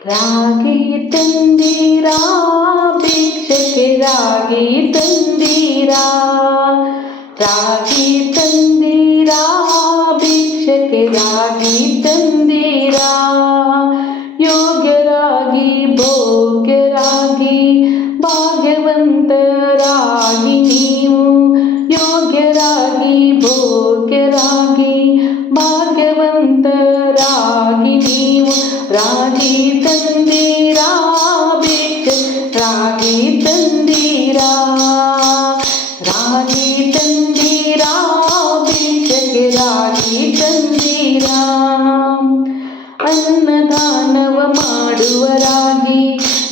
ರಾಗಿ ತಂದೀರಾ ಭಿಕ್ಷಕ್ಕೆ ರಾಗಿ ತಂದೀರಾ, ರಾಗಿ ತಂದೀರಾ ಭಿಕ್ಷಕ್ಕೆ ರಾಗಿ ತಂದೀರಾ. ಯೋಗ್ಯರಾಗಿ ಭೋಗ್ಯರಾಗಿ ಭಾಗ್ಯವಂತರಾಗಿ ನೀವು, ಯೋಗ್ಯರಾಗಿ ಭೋಗ್ಯರಾಗಿ ಭಾಗ್ಯವಂತರಾಗಿ ನೀವು. ರಾಗಿ ತಂದೀರಾ ಭಿಕ್ಷೆ ರಾಗಿ ತಂದೀರಾ, ರಾಗಿ ತಂದೀರಾ ಭಿಕ್ಷಕ್ಕೆ ರಾಗಿ ತಂದೀರಾ. ಅನ್ನದಾನವ ಮಾಡುವರಾಗಿ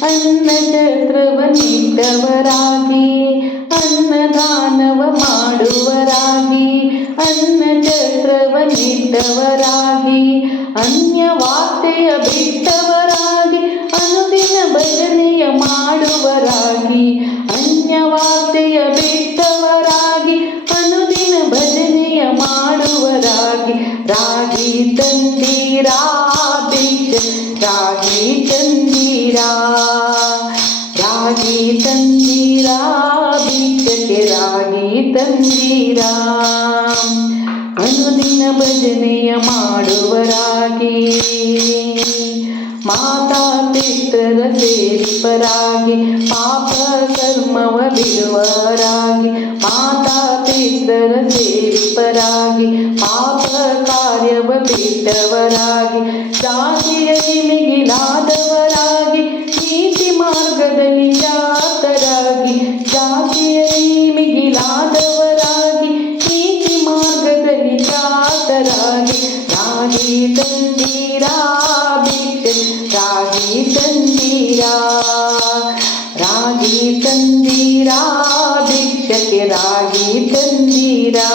ಅನ್ನಛತ್ರವನ್ನಿಟ್ಟವರಾಗಿ, ಅನ್ನದಾನವ ಮಾಡುವರಾಗಿ ಅನ್ನಛತ್ರವನ್ನಿಟ್ಟವರಾಗಿ, ಅನ್ಯವಾರ್ತೆಯ ಬಿಟ್ಟವರಾಗಿ ಅನುದಿನ ಭಜನೆಯ ಮಾಡುವರಾಗಿ, ಅನ್ಯವಾರ್ತೆಯ ಬಿಟ್ಟವರಾಗಿ ಅನುದಿನ ಭಜನೆಯ ಮಾಡುವರಾಗಿ. ರಾಗಿ ತಂದೀರಾ ಭಿಕ್ಷೆ ರಾಗಿ ತಂದೀರಾ, ರಾಗಿ ತಂದೀರಾ ಭಿಕ್ಷಕ್ಕೆ ರಾಗಿ ತಂದೀರಾ. ಅನುದಿನ ಭಜನೆಯ ಮಾಡುವರಾಗಿ, ಮಾತಾ ಪಿತರ ಸೇರಿಪರಾಗಿ ಪಾಪ ಕರ್ಮವ ಬಿಡುವರಾಗಿ, ಮಾತಾ ಪಿತರ ಸೇರಿಪರಾಗಿ ಪಾಪ ಕಾರ್ಯವ ಬಿಟ್ಟವರಾಗಿ, ಜಾತಿಯ ಮಿಗಿಲಾದವರಾಗಿ ನೀತಿ ಮಾರ್ಗದಲ್ಲಿ ಜಾತರಾಗಿ, ಜಾತಿಯ ಮಿಗಿಲಾದವರಾಗಿ ನೀತಿ ಮಾರ್ಗದಲ್ಲಿ ಜಾತರಾಗಿ. ರಾಗಿ ತಂದೀರಾ ಭಿಕ್ಷೆ ರಾಗಿ ತಂದೀರಾ, ರಾಗಿ ತಂದೀರಾ ಭಿಕ್ಷಕ್ಕೆ ರಾಗಿ ತಂದೀರಾ.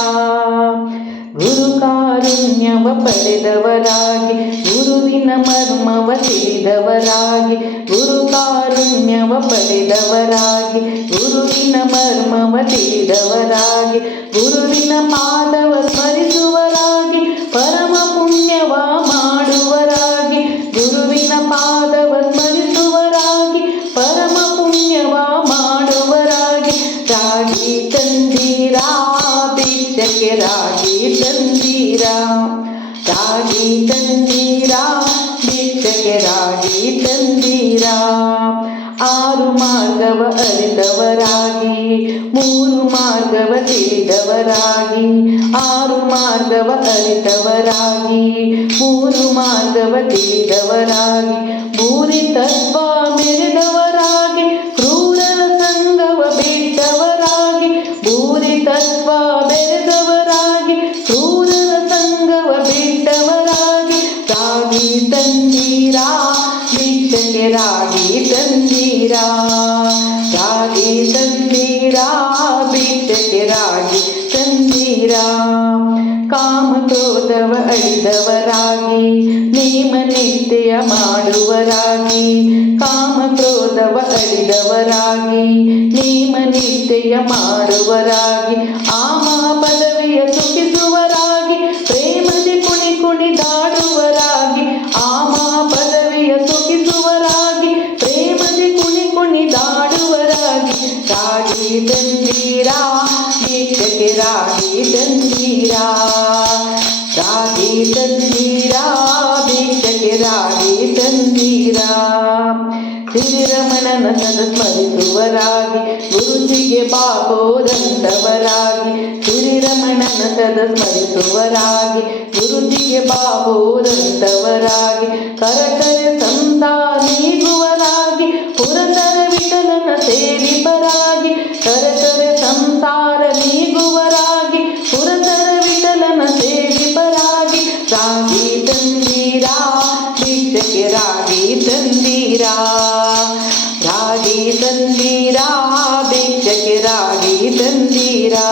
ಗುರು ಕಾರುಣ್ಯವ ಪಡೆದವರಾಗಿ ಗುರುವಿನ ಮರ್ಮವ ತಿಳಿದವರಾಗಿ, ಗುರು ಕಾರುಣ್ಯವ ಪಡೆದವರಾಗಿ ಗುರುವಿನ ಮರ್ಮವ ತಿಳಿದವರಾಗಿ, ಗುರುವಿನ ಪಾದವ ಸ್ಮರಿಸುವರಾಗಿ ಪರಮ ಪುಣ್ಯವ ಮಾಡುವರಾಗಿ, ಗುರುವಿನ ಪಾದವ ಸ್ಮರಿಸುವರಾಗಿ ಪರಮ ಪುಣ್ಯವ ಮಾಡುವರಾಗಿ. ರಾಗಿ ತಂದೀರಾ ಭಿಕ್ಷಕ್ಕೆ ರಾಗಿ ತಂದೀರಾ, ರಾಗಿ ತಂದೀರಾ ಭಿಕ್ಷಕ್ಕೆ ರಾಗಿ ತಂದೀರಾ. ಆರು ಮಾರ್ಗವ ಅರಿತವರಾಗಿ ಮೂರು ಮಾರ್ಗವ ತಿಳಿದವರಾಗಿ, ಆರು ಮಾರ್ಗವ ಅರಿತವರಾಗಿ ಮೂರು ಮಾರ್ಗವ ತಿಳಿದವರಾಗಿ, ಭೂರಿ ತತ್ವ ಮೆರೆದವರಾಗಿ ಕ್ರೂರರ ಸಂಗವ ಬಿಟ್ಟವರಾಗಿ, ಭೂರಿ ತತ್ವ ಬೆರೆದವರಾಗಿ ಕ್ರೂರರ ಸಂಗವ ಬಿಟ್ಟವರಾಗಿ. ರಾಗಿ ತಂದೀರಾ ಭಿಕ್ಷಕ್ಕೆ ರಾಗಿ ತಂದೀರಾ, ರಾಗಿ ತಂದೀರಾ ಭಿಕ್ಷಕ್ಕೆ ರಾಗಿ ತಂದೀರಾ. ಕಾಮ ಕ್ರೋಧವ ಅಳಿದವರಾಗಿ ನೇಮ ನಿತ್ಯ ಮಾಡುವರಾಗಿ, ಕಾಮ ಕ್ರೋಧವ ಅಳಿದವರಾಗಿ ನೇಮ ನಿತ್ಯ ಮಾಡುವರಾಗಿ, ಆ ಮಹಾಪದವಿಯ ಸುಖಿಸುವರಾಗಿ ಪ್ರೇಮದಿ ಕುಣಿ ಕುಣಿದಾಡುವರಾಗಿ, ಆ ಮಹಾಪದವಿಯ ಸುಖಿಸುವರಾಗಿ ಪ್ರೇಮದಿ ಕುಣಿ ಕುಣಿದಾಡುವರಾಗಿ. ರಾಗಿ ತಂದೀರಾ ಭಿಕ್ಷಕ್ಕೆ ರಾಗಿ ತಂದೀರಾ, ರಾಗಿ ತಂದೀರಾ ಭಿಕ್ಷಕ್ಕೆ ರಾಗಿ ತಂದೀರಾ. ಶ್ರೀರಮಣನ ಸದ ಸ್ಮರಿಸುವರಾಗಿ ಗುರುಜಿಗೆ ಬಾಬೋದಂತವರಾಗಿ, ಶ್ರೀರಮಣನ ಸದ ಸ್ಮರಿಸುವರಾಗಿ ಗುರುಜಿಗೆ ಬಾಬೋದಂತವರಾಗಿ, ಕರಕರೆ ಸಂತಾನೀಗುವರಾಗಿ ಪುರಂದರ ವಿಠಲನ ಸೇವಿಪರಾಗಿ, ಕರಕರೆ ಸಂಸಾರ ನೀಗುವರಾಗಿ ಪುರಂದರ ವಿಠಲನ ಸೇವಿಪರಾಗಿ. ರಾಗಿ ತಂದೀರಾ ಭಿಕ್ಷಕ್ಕೆ ರಾಗಿ ತಂದೀರಾ, ರಾಗಿ ತಂದೀರಾ ಭಿಕ್ಷಕ್ಕೆ ರಾಗಿ ತಂದೀರಾ.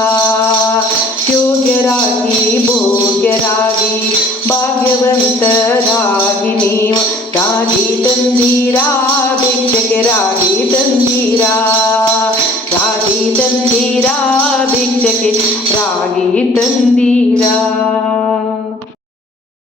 ಯೋಗ್ಯರಾಗಿ ಭೋಗ್ಯರಾಗಿ ಭಾಗ್ಯವಂತರಾಗಿ ನೀವು ರಾಗಿ ತಂದೀರಾ.